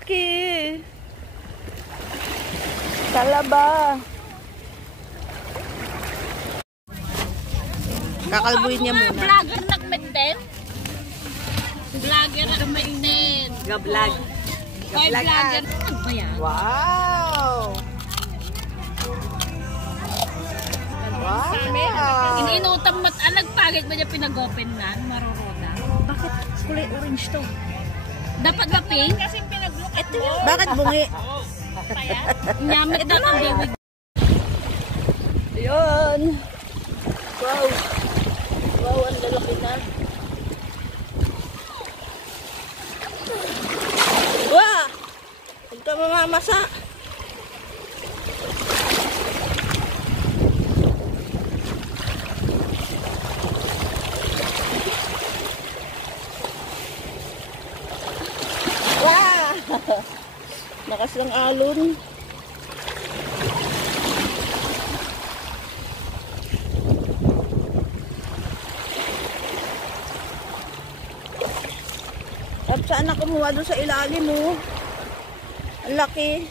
laki. Talaba. Kakalbuin niya muna. Vlogger nag-maintain. Vlogger nag-maintain. Ga-vlog. Vlogger. Ano ba yan? Wow! Wow! Iniinutan mo at nagpagit mo niya pinag-open na. Maruroda. Bakit kulay orange to? Dapat ba pink? Kasi pinag-look at mo. Bakit bungi? Nyamit na ang biwig. Ayun! Wow! Wow, ang lalaki na. Wow! Huwag ka mamamasa. Wow! Lakas ng alon. Saan na kumuha doon sa ilalim mo? Ang laki.